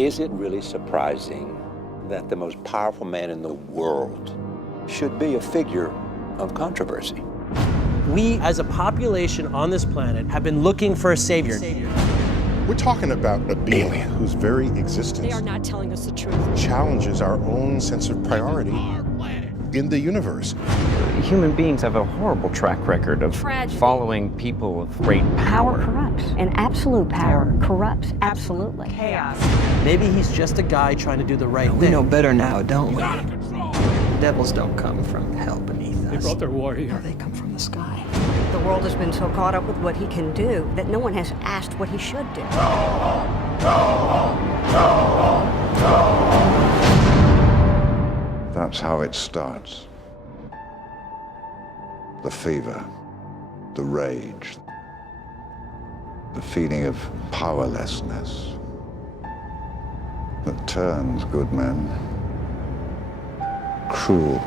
Is it really surprising that the most powerful man in the world should be a figure of controversy? We, as a population on this planet, have been looking for a savior. We're talking about a being whose very existence They are not telling us the truth. challenges our own sense of priority in the universe. Human beings have a horrible track record of Tragedy. following people of great Power power. corrupts, and absolute power corrupts absolutely. Chaos. Maybe he's just a guy trying to do the right We thing. know better now, don't we? Devils don't come from hell beneath us. They brought their war here. No, they come from the sky. The world has been so caught up with what he can do that no one has asked what he should do. That's how it starts. The fever, the rage, the feeling of powerlessness that turns good men cruel.